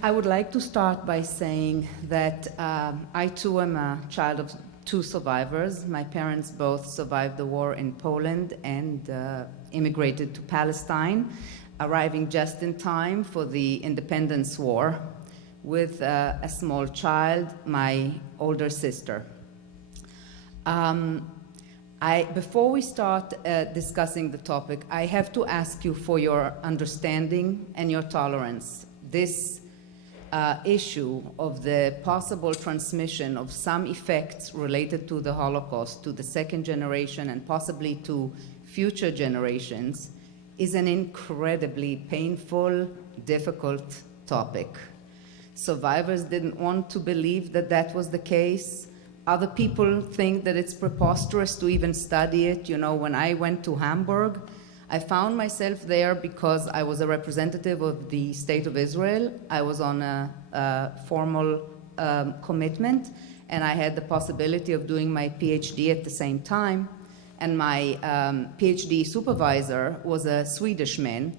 I would like to start by saying that I too am a child of two survivors. My parents both survived the war in Poland and immigrated to Palestine, arriving just in time for the Independence War with a small child, my older sister. Before we start discussing the topic, I have to ask you for your understanding and your tolerance. This issue of the possible transmission of some effects related to the Holocaust to the second generation and possibly to future generations is an incredibly painful, difficult topic. Survivors didn't want to believe that that was the case. Other people think that it's preposterous to even study it. You know, when I went to Hamburg, I found myself there because I was a representative of the State of Israel. I was on a formal commitment, and I had the possibility of doing my PhD at the same time. And my PhD supervisor was a Swedish man.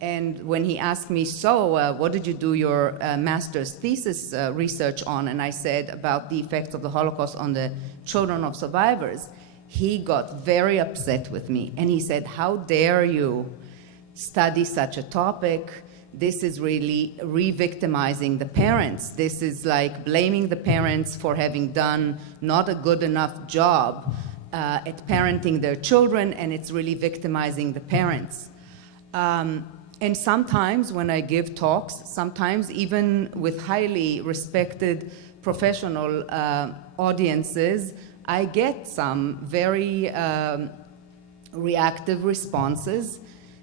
And when he asked me, so what did you do your master's thesis research on? And I said about the effects of the Holocaust on the children of survivors. He got very upset with me. And he said, how dare you study such a topic? This is really re-victimizing the parents. This is like blaming the parents for having done not a good enough job at parenting their children, and it's really victimizing the parents. And sometimes when I give talks, sometimes even with highly respected professional audiences, I get some very reactive responses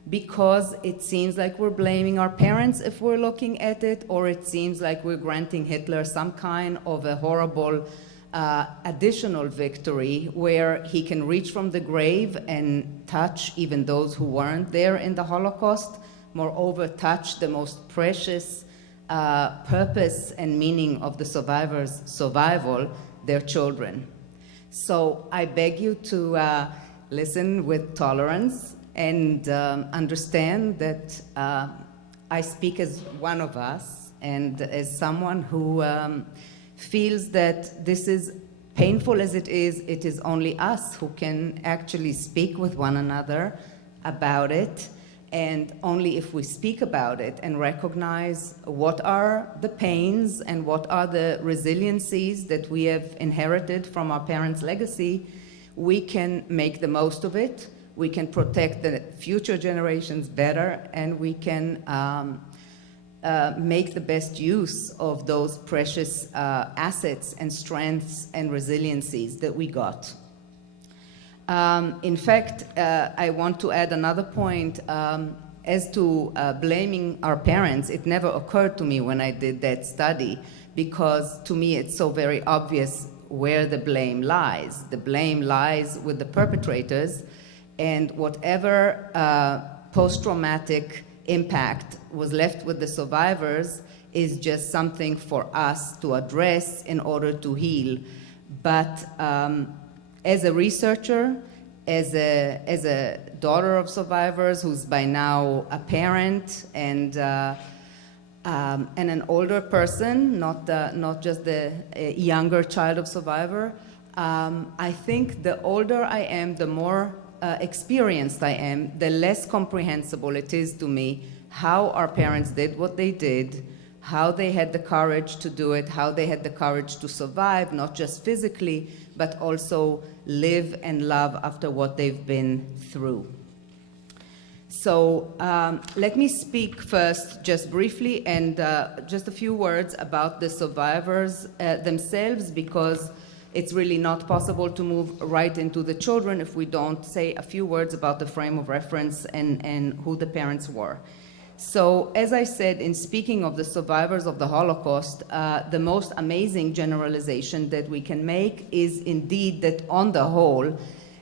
because it seems like we're blaming our parents if we're looking at it, or it seems like we're granting Hitler some kind of a horrible additional victory where he can reach from the grave and touch even those who weren't there in the Holocaust. Moreover, touch the most precious purpose and meaning of the survivors' survival, their children. So I beg you to listen with tolerance and understand that I speak as one of us and as someone who feels that this is painful as it is only us who can actually speak with one another about it. And only if we speak about it and recognize what are the pains and what are the resiliencies that we have inherited from our parents' legacy, we can make the most of it, we can protect the future generations better, and we can make the best use of those precious assets and strengths and resiliencies that we got. In fact, I want to add another point. As to blaming our parents, it never occurred to me when I did that study, because to me it's so very obvious where the blame lies. The blame lies with the perpetrators, and whatever post-traumatic impact was left with the survivors is just something for us to address in order to heal. But as a researcher, as a daughter of survivors who's by now a parent and an older person, not just the younger child of survivor, I think the older I am, the more experienced I am, the less comprehensible it is to me how our parents did what they did, how they had the courage to do it, how they had the courage to survive, not just physically, but also live and love after what they've been through. So let me speak first just briefly and just a few words about the survivors themselves, because it's really not possible to move right into the children if we don't say a few words about the frame of reference and who the parents were. So, as I said, in speaking of the survivors of the Holocaust, the most amazing generalization that we can make is indeed that on the whole,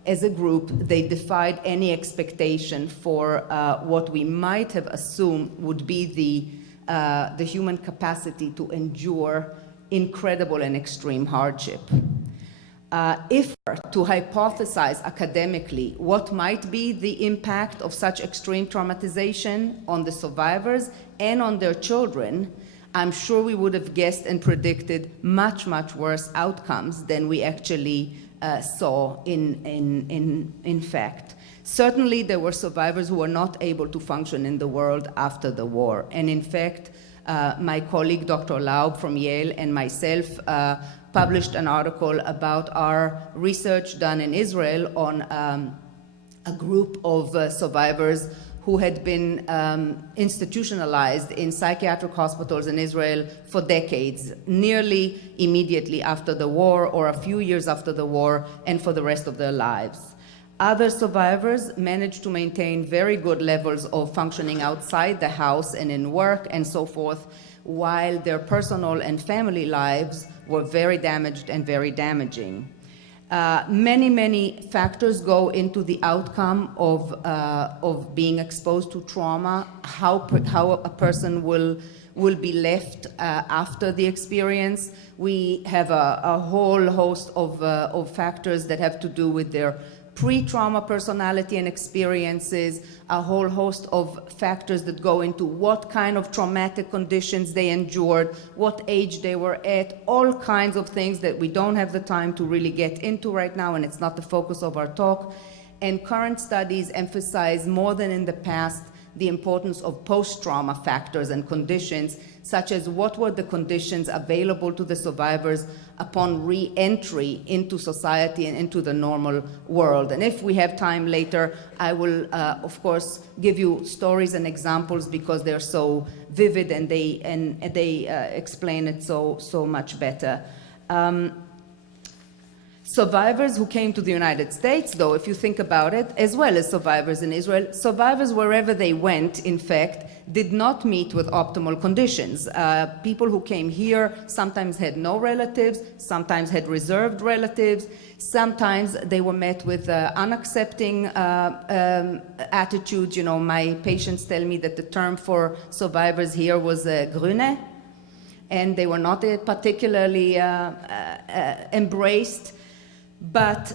as a group, they defied any expectation for what we might have assumed would be the human capacity to endure incredible and extreme hardship. If to hypothesize academically what might be the impact of such extreme traumatization on the survivors and on their children, I'm sure we would have guessed and predicted much, much worse outcomes than we actually saw in fact. Certainly, there were survivors who were not able to function in the world after the war. And in fact, my colleague, Dr. Laub from Yale, and myself published an article about our research done in Israel on a group of survivors who had been institutionalized in psychiatric hospitals in Israel for decades, nearly immediately after the war or a few years after the war, and for the rest of their lives. Other survivors managed to maintain very good levels of functioning outside the house and in work and so forth, while their personal and family lives were very damaged and very damaging. Many factors go into the outcome of being exposed to trauma, how a person will be left after the experience. We have a whole host of factors that have to do with their pre-trauma personality and experiences, a whole host of factors that go into what kind of traumatic conditions they endured, what age they were at, all kinds of things that we don't have the time to really get into right now, and it's not the focus of our talk. And current studies emphasize more than in the past the importance of post-trauma factors and conditions, such as what were the conditions available to the survivors upon re-entry into society and into the normal world. And if we have time later, I will, of course, give you stories and examples because they're so vivid and they explain it so much better. Survivors who came to the United States, though, if you think about it, as well as survivors in Israel, survivors wherever they went, in fact, did not meet with optimal conditions. People who came here sometimes had no relatives, sometimes had reserved relatives, sometimes they were met with unaccepting attitudes. You know, my patients tell me that the term for survivors here was grüne, and they were not particularly embraced. But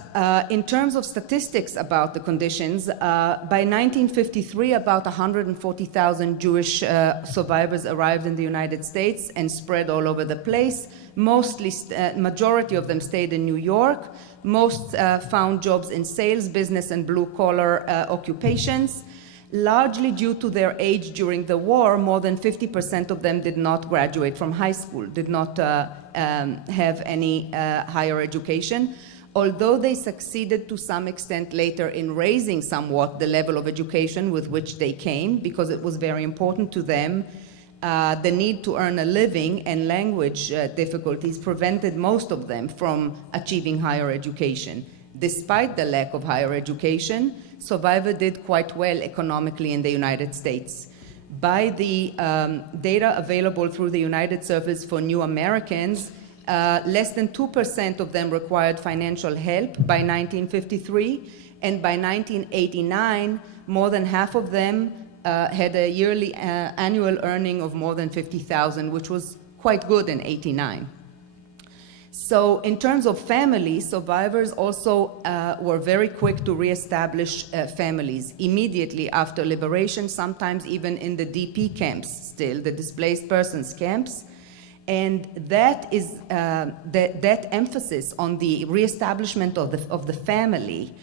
in terms of statistics about the conditions, by 1953, about 140,000 Jewish survivors arrived in the United States and spread all over the place. Mostly, majority of them stayed in New York. Most found jobs in sales, business, and blue-collar occupations. Largely due to their age during the war, more than 50% of them did not graduate from high school, did not have any higher education. Although they succeeded to some extent later in raising somewhat the level of education with which they came, because it was very important to them, the need to earn a living and language difficulties prevented most of them from achieving higher education. Despite the lack of higher education, survivors did quite well economically in the United States. By the data available through the United Service for New Americans, less than 2% of them required financial help by 1953, and by 1989, more than half of them had a yearly annual earning of more than $50,000, which was quite good in '89. So in terms of families, survivors also were very quick to reestablish families immediately after liberation, sometimes even in the DP camps still, the displaced persons camps. And that is that emphasis on the reestablishment of the family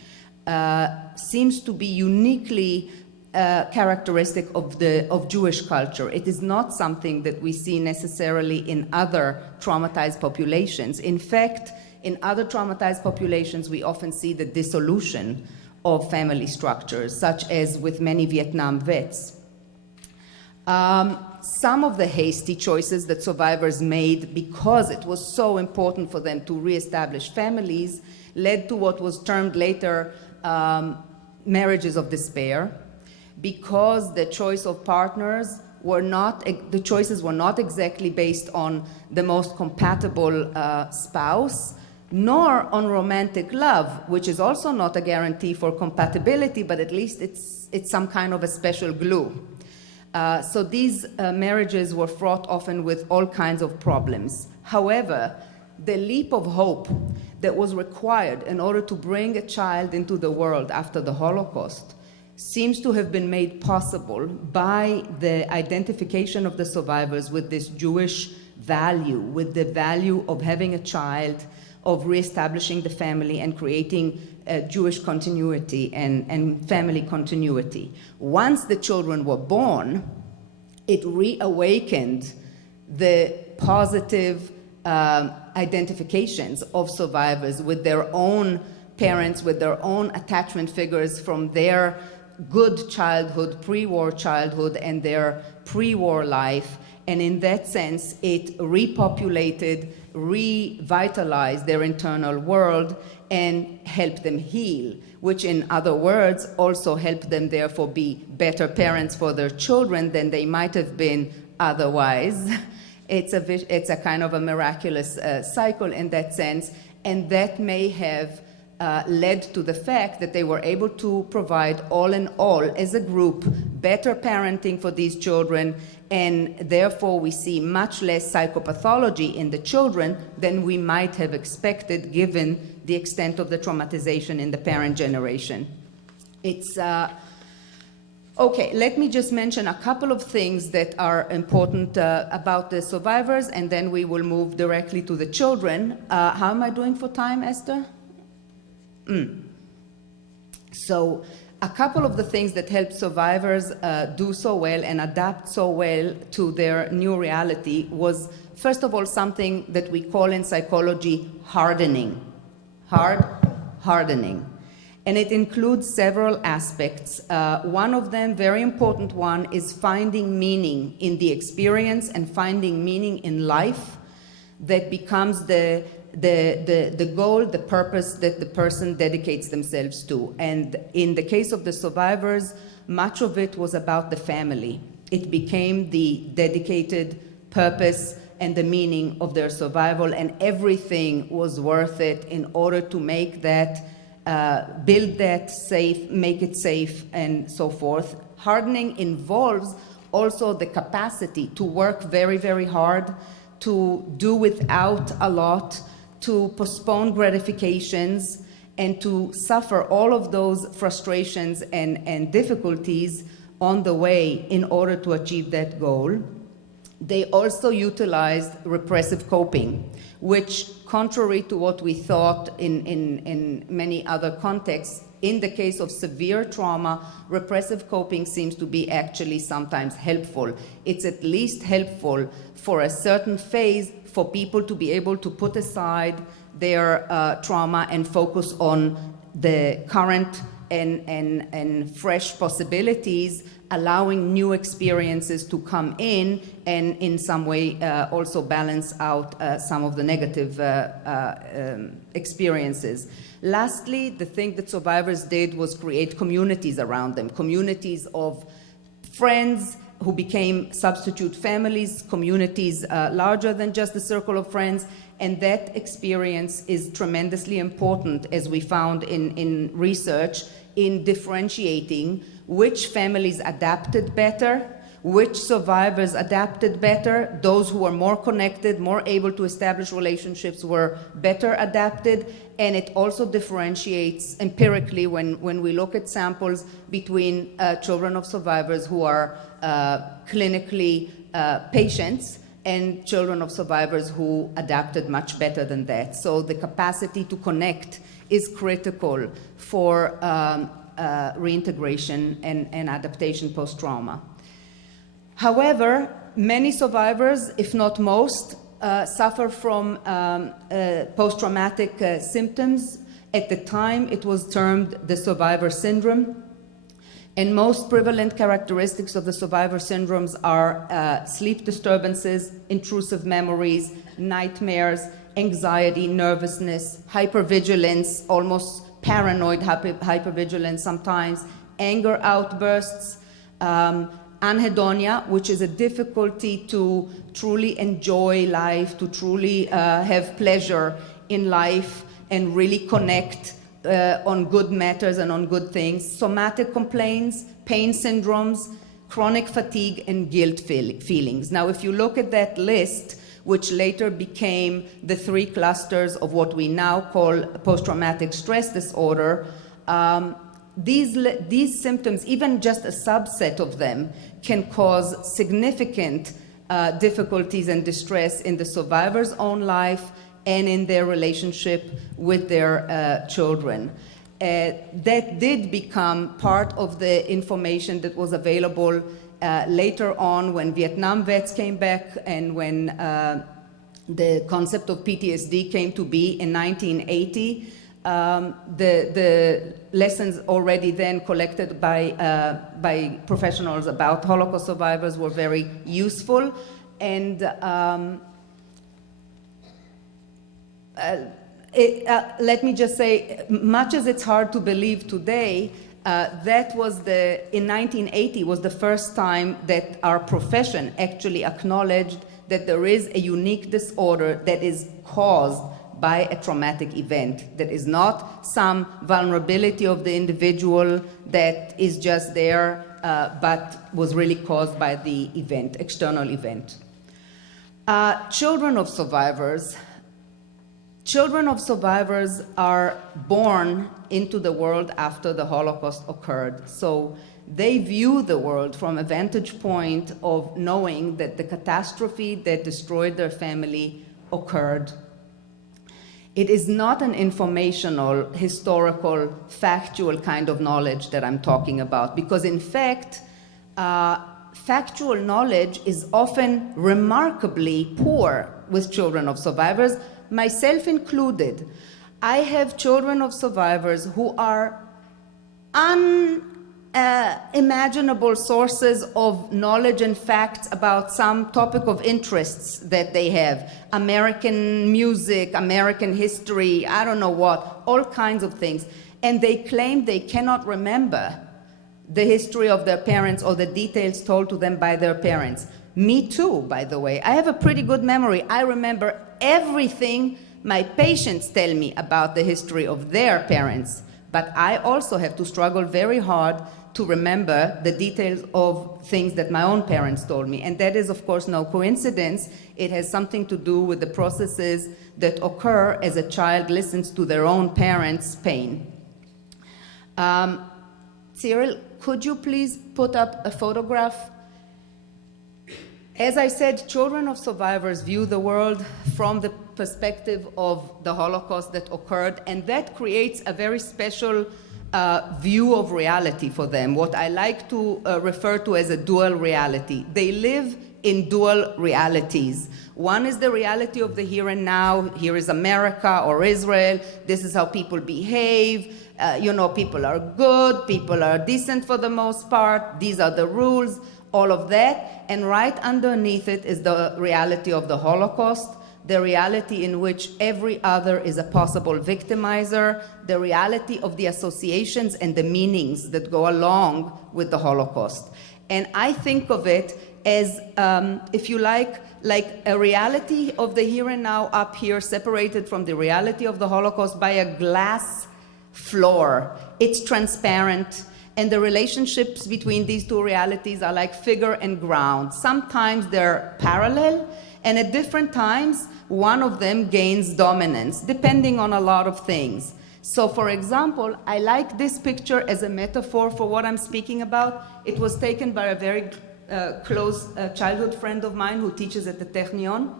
seems to be uniquely characteristic of Jewish culture. It is not something that we see necessarily in other traumatized populations. In fact, in other traumatized populations, we often see the dissolution of family structures, such as with many Vietnam vets. Some of the hasty choices that survivors made because it was so important for them to reestablish families led to what was termed later marriages of despair, because the choice of partners the choices were not exactly based on the most compatible spouse, nor on romantic love, which is also not a guarantee for compatibility, but at least it's some kind of a special glue. So these marriages were fraught often with all kinds of problems. However, the leap of hope that was required in order to bring a child into the world after the Holocaust seems to have been made possible by the identification of the survivors with this Jewish value, with the value of having a child, of reestablishing the family and creating Jewish continuity and family continuity. Once the children were born, it reawakened the positive identifications of survivors with their own parents, with their own attachment figures from their good childhood, pre-war childhood, and their pre-war life. And in that sense, it repopulated, revitalized their internal world and helped them heal, which in other words also helped them therefore be better parents for their children than they might have been otherwise. It's a kind of a miraculous cycle in that sense, and that may have led to the fact that they were able to provide all in all, as a group, better parenting for these children, and therefore we see much less psychopathology in the children than we might have expected given the extent of the traumatization in the parent generation. It's okay, let me just mention a couple of things that are important about the survivors, and then we will move directly to the children. How am I doing for time, Esther? So a couple of the things that help survivors do so well and adapt so well to their new reality was, first of all, something that we call in psychology hardening. Hardening. And it includes several aspects. One of them, very important one, is finding meaning in the experience and finding meaning in life that becomes the goal, the purpose that the person dedicates themselves to. And in the case of the survivors, much of it was about the family. It became the dedicated purpose and the meaning of their survival, and everything was worth it in order to make that, build that safe, make it safe, and so forth. Hardening involves also the capacity to work very, very hard, to do without a lot, to postpone gratifications, and to suffer all of those frustrations and difficulties on the way in order to achieve that goal. They also utilized repressive coping, which, contrary to what we thought in many other contexts, in the case of severe trauma, repressive coping seems to be actually sometimes helpful. It's at least helpful for a certain phase for people to be able to put aside their trauma and focus on the current and fresh possibilities, allowing new experiences to come in and in some way also balance out some of the negative experiences. Lastly, the thing that survivors did was create communities around them, communities of friends who became substitute families, communities larger than just the circle of friends, and that experience is tremendously important, as we found in research, in differentiating which families adapted better, which survivors adapted better. Those who were more connected, more able to establish relationships were better adapted, and it also differentiates empirically when we look at samples between children of survivors who are clinically patients and children of survivors who adapted much better than that. So the capacity to connect is critical for reintegration and adaptation post-trauma. However, many survivors, if not most, suffer from post-traumatic symptoms. At the time, it was termed the survivor syndrome. And most prevalent characteristics of the survivor syndromes are sleep disturbances, intrusive memories, nightmares, anxiety, nervousness, hypervigilance, almost paranoid hypervigilance sometimes, anger outbursts, anhedonia, which is a difficulty to truly enjoy life, to truly have pleasure in life and really connect on good matters and on good things, somatic complaints, pain syndromes, chronic fatigue, and guilt feelings. Now, if you look at that list, which later became the three clusters of what we now call post-traumatic stress disorder, these symptoms, even just a subset of them, can cause significant difficulties and distress in the survivor's own life and in their relationship with their children. That did become part of the information that was available later on when Vietnam vets came back and when the concept of PTSD came to be in 1980. The lessons already then collected by professionals about Holocaust survivors were very useful. And let me just say, much as it's hard to believe today, that was in 1980 was the first time that our profession actually acknowledged that there is a unique disorder that is caused by a traumatic event, that is not some vulnerability of the individual that is just there, but was really caused by the event, external event. Children of survivors are born into the world after the Holocaust occurred. So they view the world from a vantage point of knowing that the catastrophe that destroyed their family occurred. It is not an informational, historical, factual kind of knowledge that I'm talking about, because in fact, factual knowledge is often remarkably poor with children of survivors, myself included. I have children of survivors who are unimaginable sources of knowledge and facts about some topic of interests that they have. American music, American history, I don't know what, all kinds of things. And they claim they cannot remember the history of their parents or the details told to them by their parents. Me too, by the way. I have a pretty good memory. I remember everything my patients tell me about the history of their parents, but I also have to struggle very hard to remember the details of things that my own parents told me. And that is, of course, no coincidence. It has something to do with the processes that occur as a child listens to their own parents' pain. Cyril, could you please put up a photograph? As I said, children of survivors view the world from the perspective of the Holocaust that occurred, and that creates a very special view of reality for them, what I like to refer to as a dual reality. They live in dual realities. One is the reality of the here and now. Here is America or Israel. This is how people behave. People are good. People are decent for the most part. These are the rules, all of that. And right underneath it is the reality of the Holocaust, the reality in which every other is a possible victimizer, the reality of the associations and the meanings that go along with the Holocaust. And I think of it as, if you like a reality of the here and now up here, separated from the reality of the Holocaust by a glass floor. It's transparent, and the relationships between these two realities are like figure and ground. Sometimes they're parallel, and at different times, one of them gains dominance, depending on a lot of things. So, for example, I like this picture as a metaphor for what I'm speaking about. It was taken by a very close childhood friend of mine who teaches at the Technion,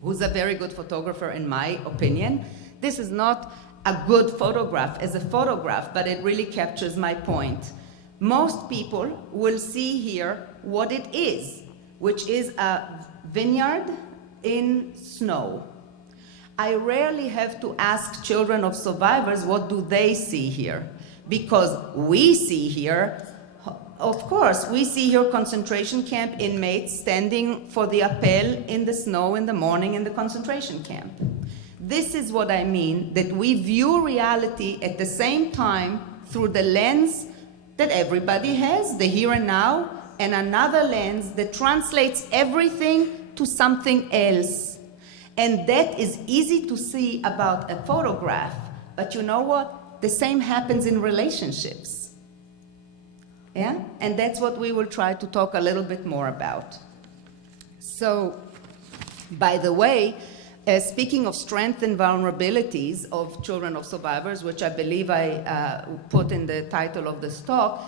who's a very good photographer in my opinion. This is not a good photograph as a photograph, but it really captures my point. Most people will see here what it is, which is a vineyard in snow. I rarely have to ask children of survivors what do they see here, because we see here, of course, we see here concentration camp inmates standing for the appel in the snow in the morning in the concentration camp. This is what I mean, that we view reality at the same time through the lens that everybody has, the here and now, and another lens that translates everything to something else. And that is easy to see about a photograph, but you know what? The same happens in relationships. Yeah? And that's what we will try to talk a little bit more about. So, by the way, Speaking of strength and vulnerabilities of children of survivors, which I believe I put in the title of this talk,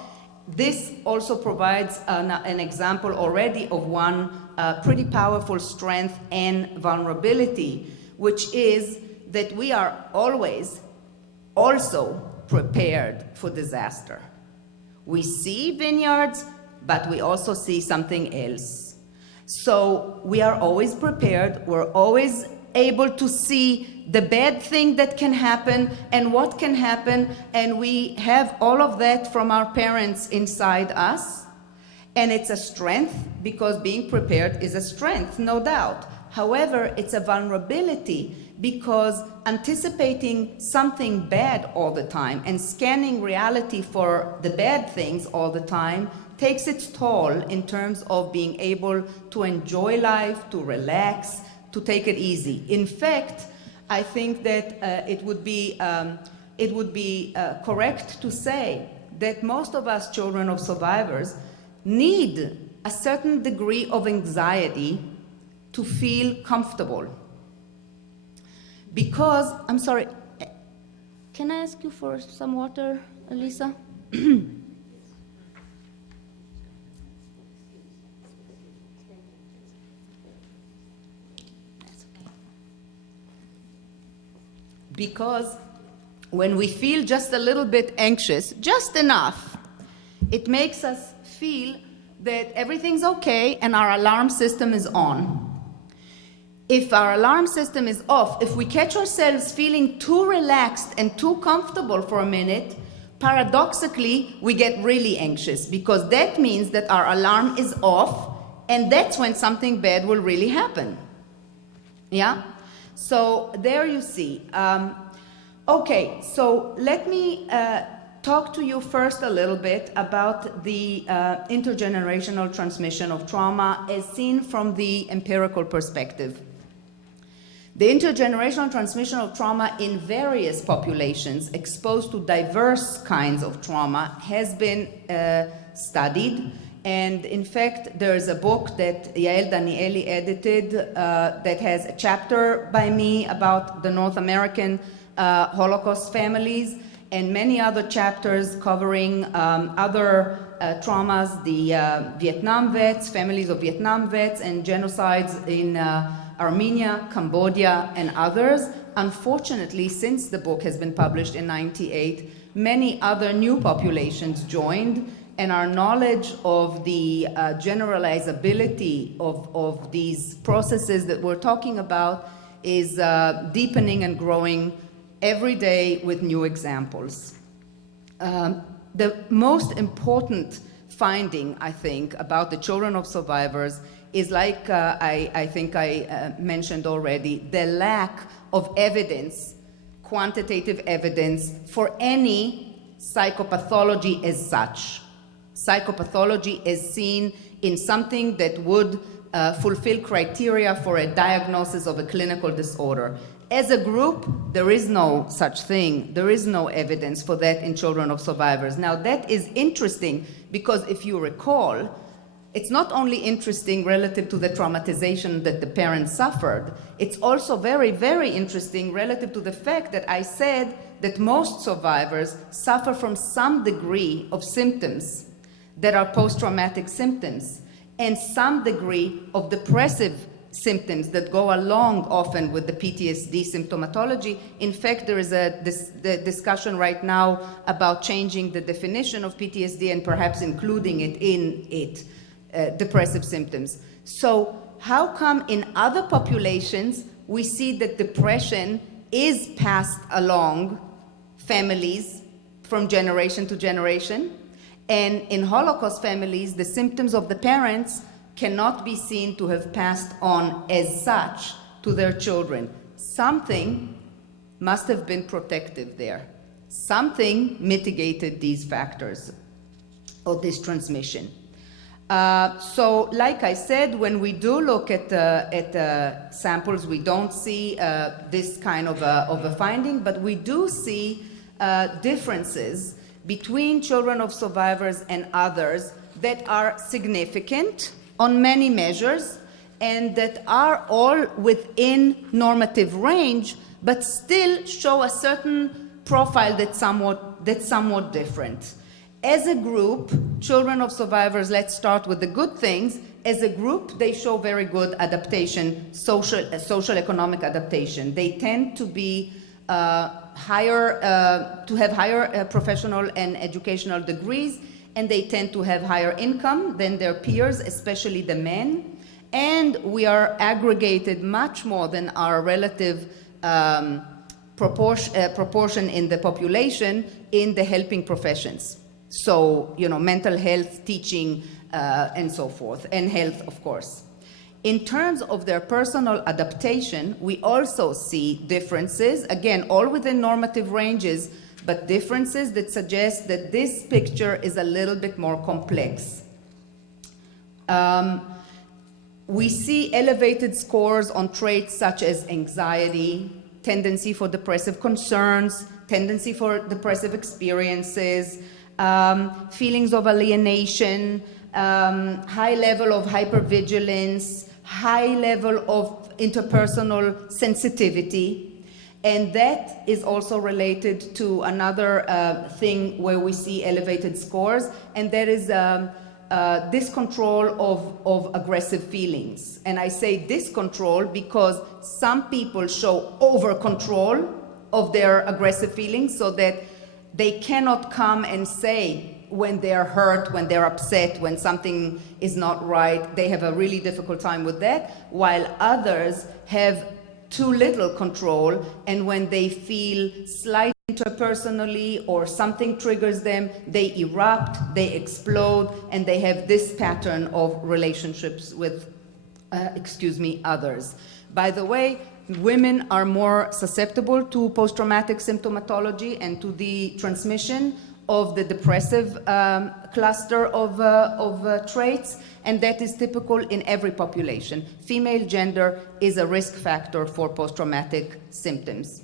this also provides an example already of one pretty powerful strength and vulnerability, which is that we are always also prepared for disaster. We see vineyards, but we also see something else. So we are always prepared. We're always able to see the bad thing that can happen and what can happen, and we have all of that from our parents inside us. And it's a strength, because being prepared is a strength, no doubt. However, it's a vulnerability, because anticipating something bad all the time and scanning reality for the bad things all the time takes its toll in terms of being able to enjoy life, to relax, to take it easy. In fact, I think that it would be correct to say that most of us children of survivors need a certain degree of anxiety to feel comfortable. Because, I'm sorry, can I ask you for some water, Elisa? Because when we feel just a little bit anxious, just enough, it makes us feel that everything's okay and our alarm system is on. If our alarm system is off, if we catch ourselves feeling too relaxed and too comfortable for a minute, paradoxically, we get really anxious, because that means that our alarm is off, and that's when something bad will really happen. Yeah? So there you see. Okay, so let me talk to you first a little bit about the intergenerational transmission of trauma as seen from the empirical perspective. The intergenerational transmission of trauma in various populations exposed to diverse kinds of trauma has been studied. And in fact, there is a book that Yael Danieli edited that has a chapter by me about the North American Holocaust families, and many other chapters covering other traumas, the Vietnam vets, families of Vietnam vets, and genocides in Armenia, Cambodia, and others. Unfortunately, since the book has been published in '98, many other new populations joined, and our knowledge of the generalizability of these processes that we're talking about is deepening and growing every day with new examples. The most important finding, I think, about the children of survivors is, like I think I mentioned already, the lack of evidence, quantitative evidence, for any psychopathology as such. Psychopathology is seen in something that would fulfill criteria for a diagnosis of a clinical disorder. As a group, there is no such thing. There is no evidence for that in children of survivors. Now, that is interesting because if you recall, it's not only interesting relative to the traumatization that the parents suffered, it's also very, very interesting relative to the fact that I said that most survivors suffer from some degree of symptoms that are post-traumatic symptoms, and some degree of depressive symptoms that go along often with the PTSD symptomatology. In fact, there is the discussion right now about changing the definition of PTSD and perhaps including it in depressive symptoms. So how come in other populations we see that depression is passed along families from generation to generation, and in Holocaust families, the symptoms of the parents cannot be seen to have passed on as such to their children? Something must have been protective there. Something mitigated these factors of this transmission. So, like I said, when we do look at samples, we don't see this kind of a finding, but we do see differences between children of survivors and others that are significant on many measures, and that are all within normative range, but still show a certain profile that's somewhat different. As a group, children of survivors, let's start with the good things. As a group, they show very good adaptation, social economic adaptation. They tend to be higher professional and educational degrees, and they tend to have higher income than their peers, especially the men. And we are aggregated much more than our relative proportion in the population in the helping professions. So, mental health, teaching, and so forth, and health, of course. In terms of their personal adaptation, we also see differences, again, all within normative ranges, but differences that suggest that this picture is a little bit more complex. We see elevated scores on traits such as anxiety, tendency for depressive concerns, tendency for depressive experiences, feelings of alienation, high level of hypervigilance, high level of interpersonal sensitivity. And that is also related to another thing where we see elevated scores, and that is discontrol of aggressive feelings. And I say discontrol because some people show over control of their aggressive feelings, so that they cannot come and say when they're hurt, when they're upset, when something is not right. They have a really difficult time with that, while others have too little control, and when they feel slighted interpersonally or something triggers them, they erupt, they explode, and they have this pattern of relationships with, others. By the way, women are more susceptible to post-traumatic symptomatology and to the transmission of the depressive cluster of traits, and that is typical in every population. Female gender is a risk factor for post-traumatic symptoms.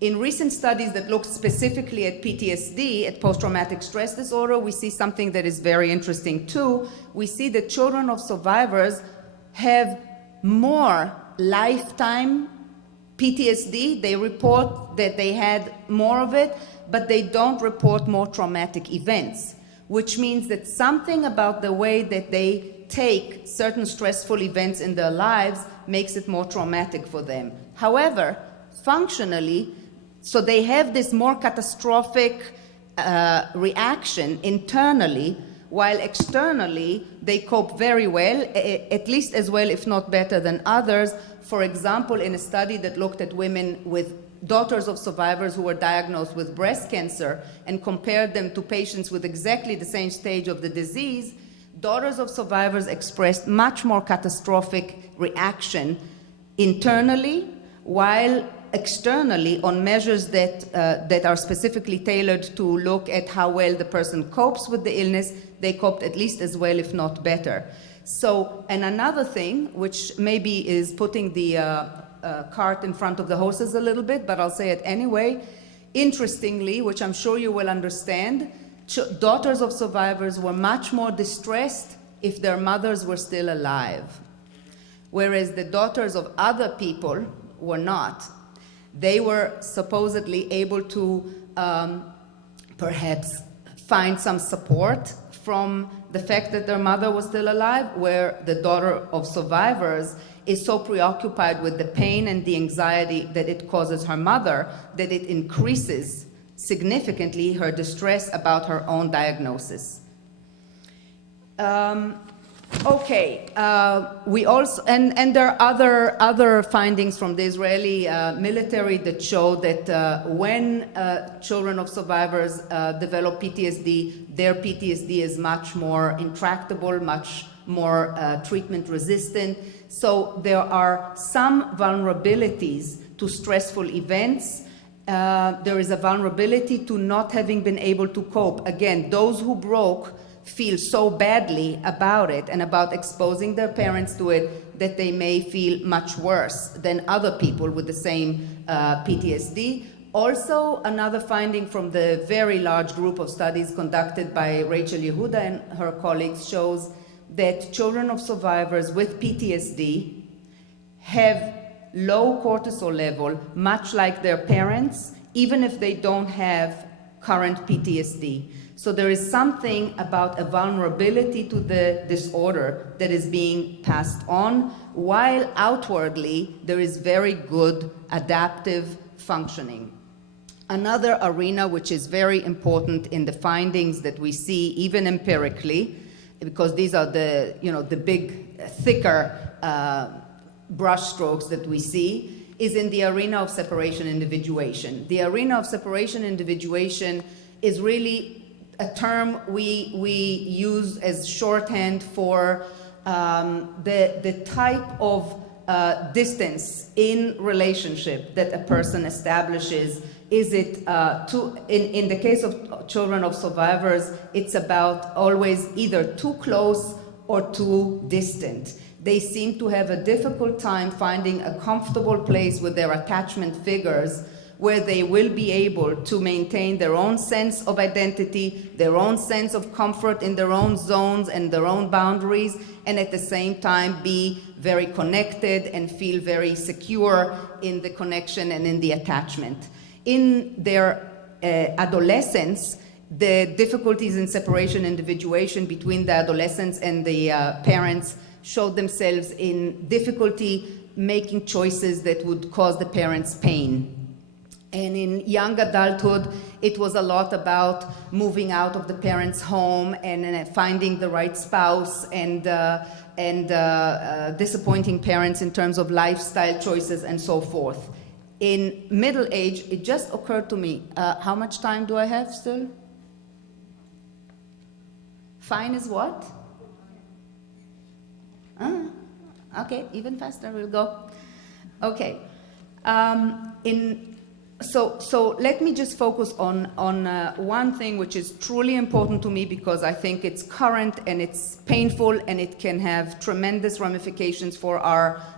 In recent studies that looked specifically at PTSD, at post-traumatic stress disorder, we see something that is very interesting too. We see that children of survivors have more lifetime PTSD. They report that they had more of it, but they don't report more traumatic events, which means that something about the way that they take certain stressful events in their lives makes it more traumatic for them. However, functionally, so they have this more catastrophic reaction internally, while externally they cope very well, at least as well, if not better than others. For example, in a study that looked at women with daughters of survivors who were diagnosed with breast cancer and compared them to patients with exactly the same stage of the disease, daughters of survivors expressed much more catastrophic reaction internally, while externally on measures that are specifically tailored to look at how well the person copes with the illness, they coped at least as well, if not better. So, and another thing, which maybe is putting the cart in front of the horses a little bit, but I'll say it anyway. Interestingly, which I'm sure you will understand, daughters of survivors were much more distressed if their mothers were still alive, whereas the daughters of other people were not. They were supposedly able to perhaps find some support from the fact that their mother was still alive, where the daughter of survivors is so preoccupied with the pain and the anxiety that it causes her mother that it increases significantly her distress about her own diagnosis. We also, and there are other findings from the Israeli military that show that when children of survivors develop PTSD, their PTSD is much more intractable, much more treatment resistant. So there are some vulnerabilities to stressful events. There is a vulnerability to not having been able to cope. Again, those who broke feel so badly about it and about exposing their parents to it that they may feel much worse than other people with the same PTSD. Also, another finding from the very large group of studies conducted by Rachel Yehuda and her colleagues shows that children of survivors with PTSD have low cortisol level, much like their parents, even if they don't have current PTSD. So there is something about a vulnerability to the disorder that is being passed on, while outwardly there is very good adaptive functioning. Another arena which is very important in the findings that we see, even empirically, because these are the, the big, thicker brushstrokes that we see, is in the arena of separation individuation. The arena of separation individuation is really a term we use as shorthand for the type of distance in relationship that a person establishes. Is it in the case of children of survivors, it's about always either too close or too distant. They seem to have a difficult time finding a comfortable place with their attachment figures where they will be able to maintain their own sense of identity, their own sense of comfort in their own zones and their own boundaries, and at the same time be very connected and feel very secure in the connection and in the attachment. In their adolescence, the difficulties in separation individuation between the adolescents and the parents showed themselves in difficulty making choices that would cause the parents pain. And in young adulthood, it was a lot about moving out of the parents' home and finding the right spouse and disappointing parents in terms of lifestyle choices and so forth. In middle age, it just occurred to me, how much time do I have still? Fine is what? Okay, even faster, we'll go. Okay. So let me just focus on one thing which is truly important to me because I think it's current and it's painful and it can have tremendous ramifications for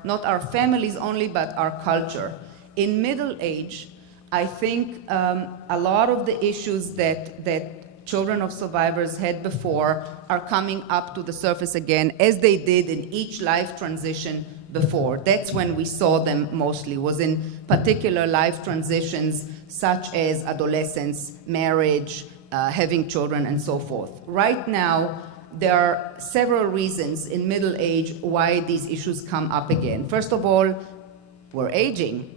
not our families only, but our culture. In middle age, I think a lot of the issues that children of survivors had before are coming up to the surface again, as they did in each life transition before. That's when we saw them mostly, was in particular life transitions such as adolescence, marriage, having children, and so forth. Right now, there are several reasons in middle age why these issues come up again. First of all, we're aging,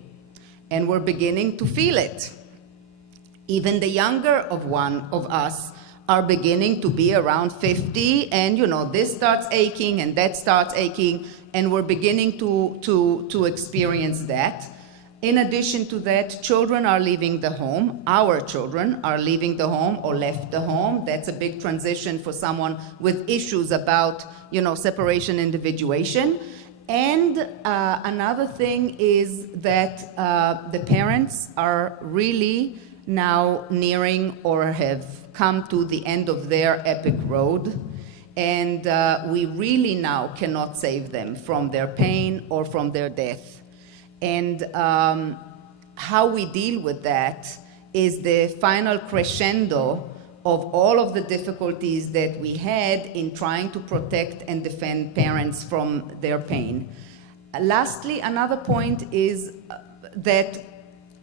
and we're beginning to feel it. Even the younger of us are beginning to be around 50, and this starts aching and that starts aching, and we're beginning to experience that. In addition to that, children are leaving the home. Our children are leaving the home or left the home. That's a big transition for someone with issues about, separation individuation. And another thing is that the parents are really now nearing or have come to the end of their epic road. And we really now cannot save them from their pain or from their death. And how we deal with that is the final crescendo of all of the difficulties that we had in trying to protect and defend parents from their pain. Lastly, another point is that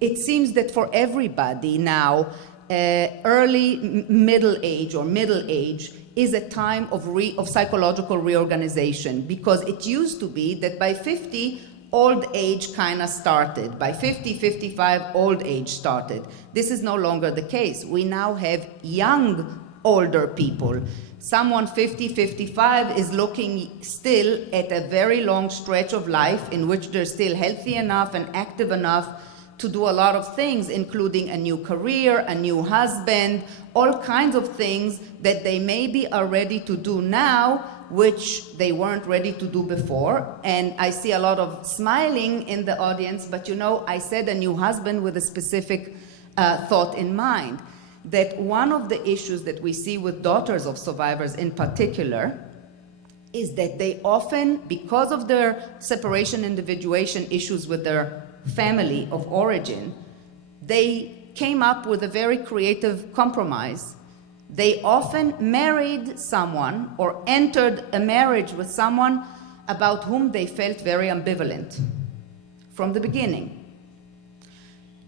it seems that for everybody now, early middle age or middle age is a time of psychological reorganization, because it used to be that by 50, old age kind of started. By 50, 55, old age started. This is no longer the case. We now have young, older people. Someone 50, 55 is looking still at a very long stretch of life in which they're still healthy enough and active enough to do a lot of things, including a new career, a new husband, all kinds of things that they maybe are ready to do now, which they weren't ready to do before. And I see a lot of smiling in the audience, but I said a new husband with a specific thought in mind, that one of the issues that we see with daughters of survivors in particular is that they often, because of their separation individuation issues with their family of origin, they came up with a very creative compromise They often married someone or entered a marriage with someone about whom they felt very ambivalent from the beginning.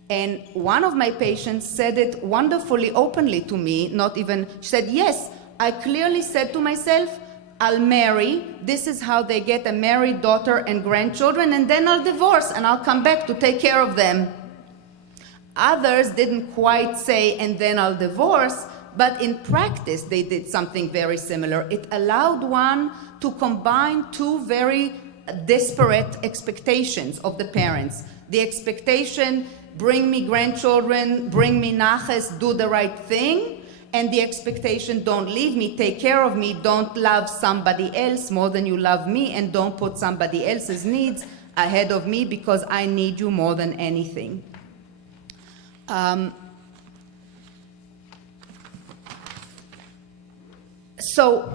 And one of my patients said it wonderfully openly to me, she said, yes, I clearly said to myself, I'll marry, this is how they get a married daughter and grandchildren, and then I'll divorce and I'll come back to take care of them. Others didn't quite say, and then I'll divorce, but in practice they did something very similar. It allowed one to combine two very disparate expectations of the parents. The expectation, bring me grandchildren, bring me naches, do the right thing, and the expectation, don't leave me, take care of me, don't love somebody else more than you love me, and don't put somebody else's needs ahead of me because I need you more than anything. So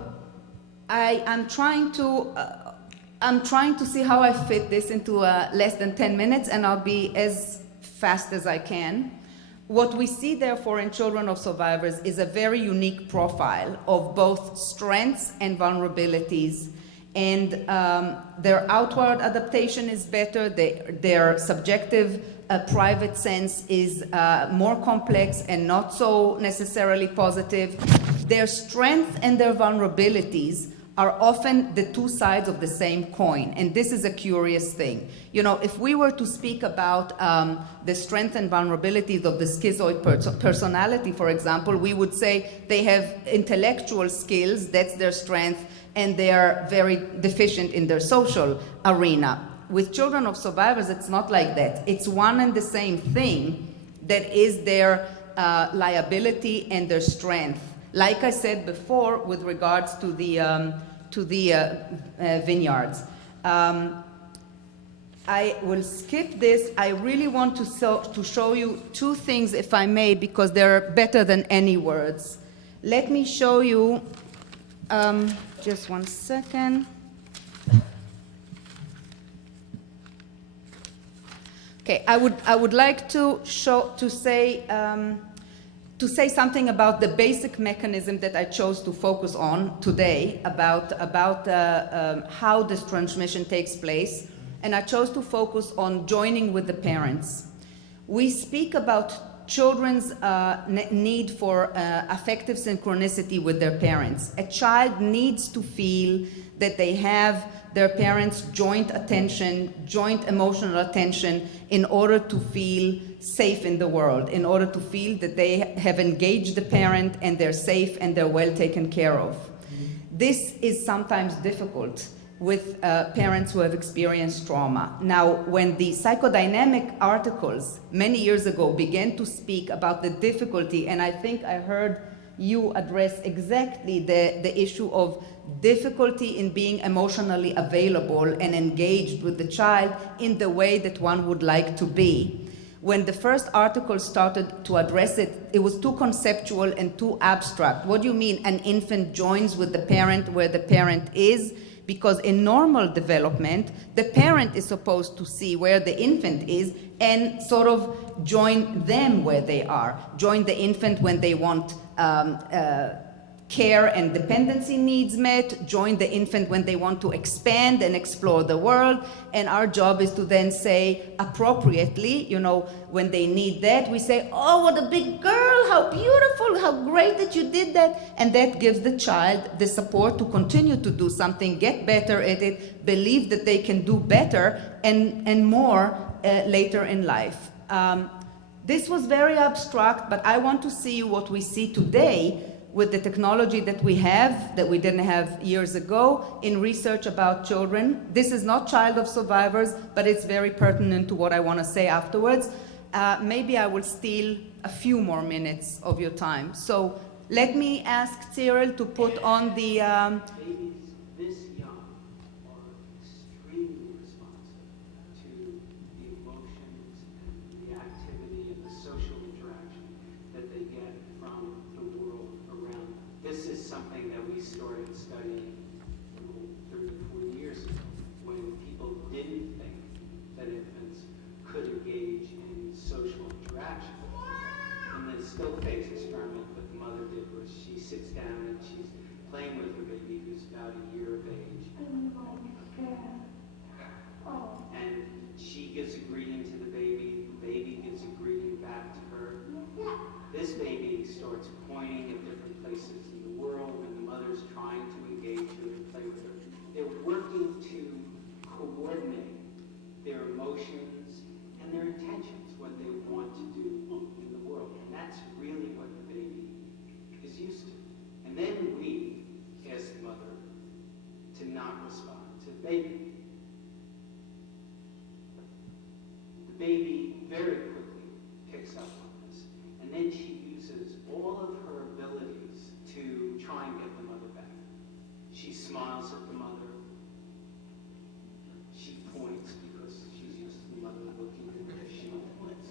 I'm trying to see how I fit this into less than 10 minutes, and I'll be as fast as I can. What we see, therefore, in children of survivors is a very unique profile of both strengths and vulnerabilities. And their outward adaptation is better, their subjective private sense is more complex and not so necessarily positive. Their strength and their vulnerabilities are often the two sides of the same coin, and this is a curious thing. You know, if we were to speak about the strength and vulnerabilities of the schizoid personality, for example, we would say they have intellectual skills, that's their strength, and they are very deficient in their social arena. With children of survivors, it's not like that. It's one and the same thing that is their liability and their strength. Like I said before, with regards to the vineyards. I will skip this. I really want to show you two things, if I may, because they're better than any words. Let me show you, just one second. Okay, I would like to say something about the basic mechanism that I chose to focus on today, about how this transmission takes place, and I chose to focus on joining with the parents. We speak about children's need for affective synchronicity with their parents. A child needs to feel that they have their parents' joint attention, joint emotional attention, in order to feel safe in the world, in order to feel that they have engaged the parent and they're safe and they're well taken care of. This is sometimes difficult with parents who have experienced trauma. Now, when the psychodynamic articles many years ago began to speak about the difficulty, and I think I heard you address exactly the issue of difficulty in being emotionally available and engaged with the child in the way that one would like to be. When the first article started to address it, it was too conceptual and too abstract. What do you mean an infant joins with the parent where the parent is? Because in normal development, the parent is supposed to see where the infant is and sort of join them where they are. Join the infant when they want care and dependency needs met, join the infant when they want to expand and explore the world, and our job is to then say appropriately, you know, when they need that, we say, oh, what a big girl, how beautiful, how great that you did that, and that gives the child the support to continue to do something, get better at it, believe that they can do better and more later in life. This was very abstract, but I want to see what we see today with the technology that we have, that we didn't have years ago, in research about children. This is not child of survivors, but it's very pertinent to what I want to say afterwards. Maybe I will steal a few more minutes of your time. So let me ask Cyril to put on the... Babies this young are extremely responsive to the emotions and the activity and the social interaction that they get from the world around them. This is something that we started studying 30, 40 years ago, when people didn't think that infants could engage in social interaction. And the still phase experiment that the mother did was she emotions, and their intentions, what they want to do in the world. And that's really what the baby is used to. And then we ask the mother to not respond to the baby. The baby very quickly picks up on this, and then she uses all of her abilities to try and get the mother back. She smiles at the mother. She points because she's used to the mother looking at her. She points.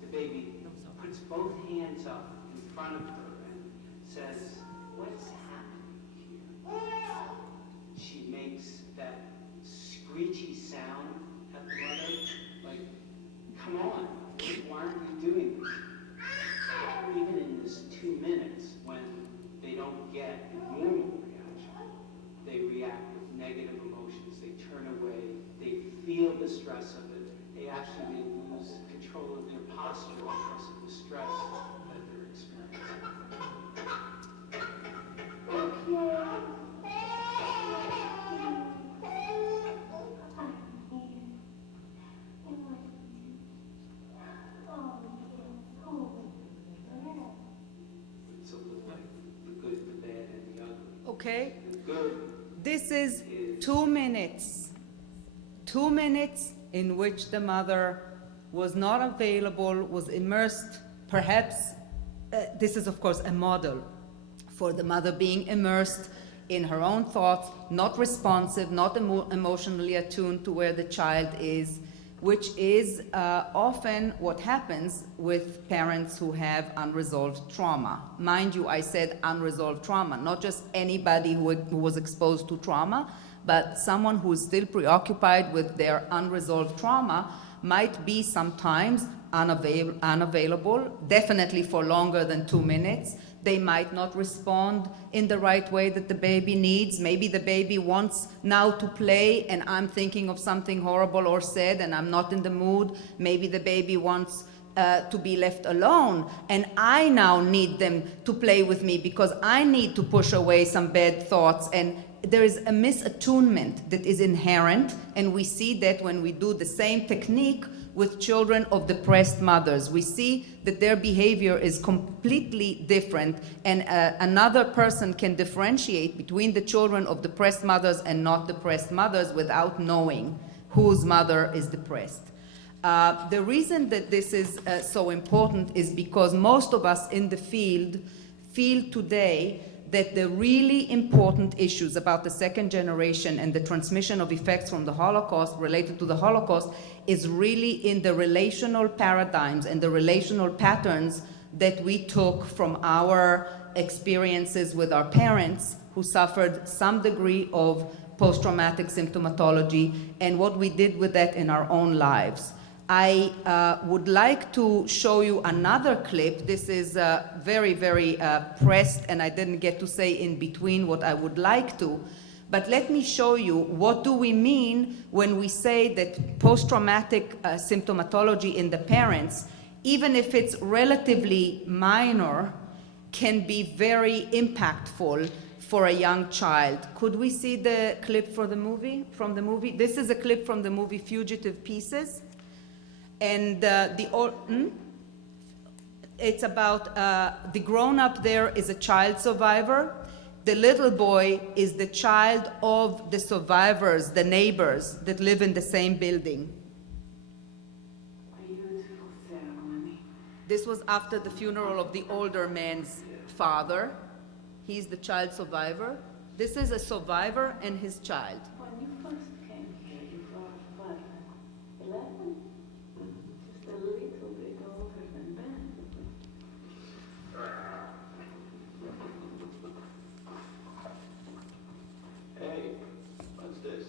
The baby puts both hands up in front of her and says, "What's happening here?" She makes that screechy sound at the mother, like, "Come on, why aren't you doing this?" Even in this 2 minutes, when they don't get a normal reaction, they react with negative emotions, they turn away, they feel the stress of it, they actually lose control of their posture because of the stress that they're experiencing. It's a little like the good, the bad, and the ugly. Okay? The good This is is 2 minutes. 2 minutes in which the mother was not available, was immersed, perhaps, this is of course a model for the mother being immersed in her own thoughts, not responsive, not emotionally attuned to where the child is, which is often what happens with parents who have unresolved trauma. Mind you, I said unresolved trauma, not just anybody who was exposed to trauma, but someone who is still preoccupied with their unresolved trauma might be sometimes unavailable, definitely for longer than 2 minutes. They might not respond in the right way that the baby needs. Maybe the baby wants now to play and I'm thinking of something horrible or said and I'm not in the mood. Maybe the baby wants to be left alone and I now need them to play with me because I need to push away some bad thoughts. And there is a misattunement that is inherent, and we see that when we do the same technique with children of depressed mothers. We see that their behavior is completely different, and another person can differentiate between the children of depressed mothers and not depressed mothers without knowing whose mother is depressed. The reason that this is so important is because most of us in the field feel today that the really important issues about the second generation and the transmission of effects from the Holocaust related to the Holocaust is really in the relational paradigms and the relational patterns that we took from our experiences with our parents who suffered some degree of post-traumatic symptomatology and what we did with that in our own lives. I would like to show you another clip. This is very, very pressed, and I didn't get to say in between what I would like to. But let me show you what do we mean when we say that post-traumatic symptomatology in the parents, even if it's relatively minor, can be very impactful for a young child. Could we see the clip for the movie, from the movie? This is a clip from the movie Fugitive Pieces. And it's about the grown-up there is a child survivor. The little boy is the child of the survivors, the neighbors that live in the same building. Beautiful ceremony. This was after the funeral of the older man's father. He's the child survivor. This is a survivor and his child. When you first came here, you were what, 11? Just a little bit older than Ben. Hey, what's this?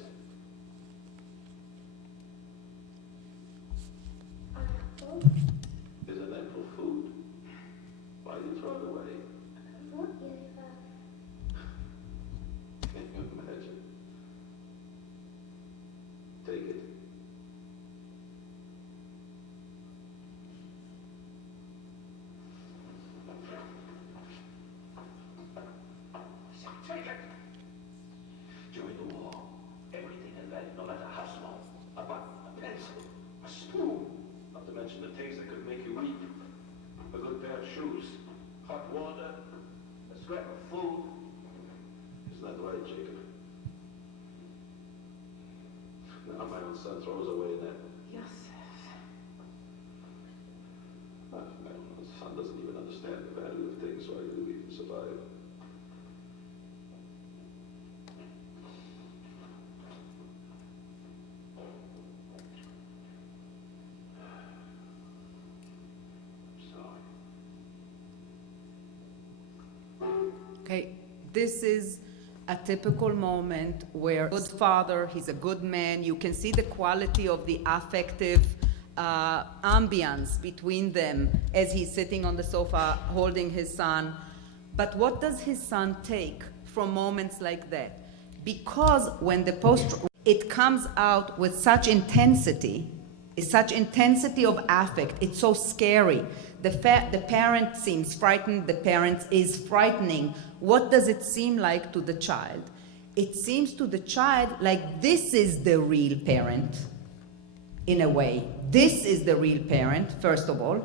Is it meant for food? Why do you throw it away? Can you imagine? Take it. Take it. During the war, everything in life, no matter how how my own son throws away that. Yosef. My own son doesn't even understand the value of things, so I do even survive. Okay, this is a typical moment where good father, he's a good man. You can see the quality of the affective ambience between them as he's sitting on the sofa holding his son. But what does his son take from moments like that? Because when the it comes out with such intensity of affect, it's so scary. The parent seems frightened, the parent is frightening. What does it seem like to the child? It seems to the child like this is the real parent, in a way. This is the real parent, first of all.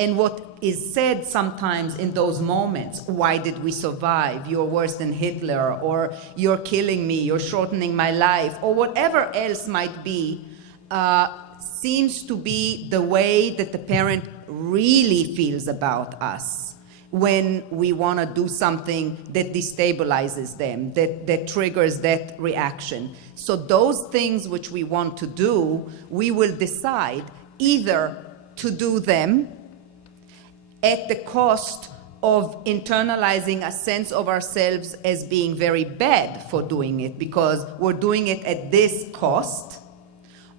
And what is said sometimes in those moments, why did we survive? You're worse than Hitler, or you're killing me, you're shortening my life, or whatever else might be, seems to be the way that the parent really feels about us when we want to do something that destabilizes them, that triggers that reaction. So those things which we want to do, we will decide either to do them at the cost of internalizing a sense of ourselves as being very bad for doing it because we're doing it at this cost,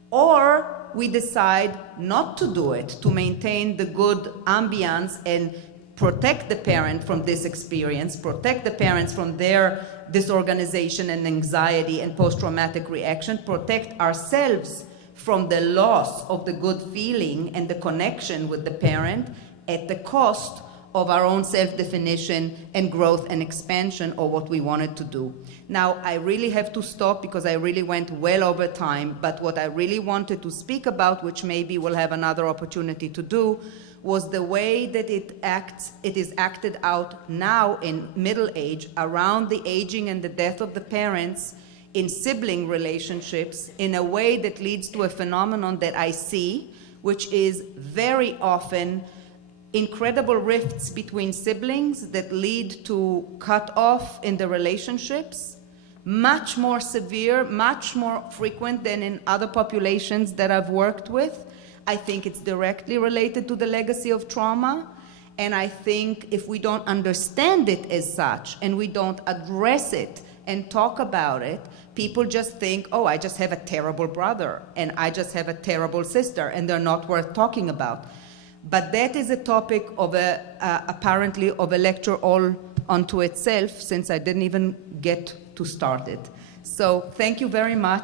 or we decide not to do it to maintain the good ambience and protect the parent from this experience, protect the parents from their disorganization and anxiety and post-traumatic reaction, protect ourselves from the loss of the good feeling and the connection with the parent at the cost of our own self-definition and growth and expansion of what we wanted to do. Now, I really have to stop because I really went well over time, but what I really wanted to speak about, which maybe we'll have another opportunity to do, was the way that it is acted out now in middle age around the aging and the death of the parents in sibling relationships in a way that leads to a phenomenon that I see, which is very often incredible rifts between siblings that lead to cut off in the relationships, much more severe, much more frequent than in other populations that I've worked with. I think it's directly related to the legacy of trauma. And I think if we don't understand it as such and we don't address it and talk about it, people just think, oh, I just have a terrible brother and I just have a terrible sister and they're not worth talking about. But that is a topic of apparently of a lecture all unto itself, since I didn't even get to start it. So thank you very much.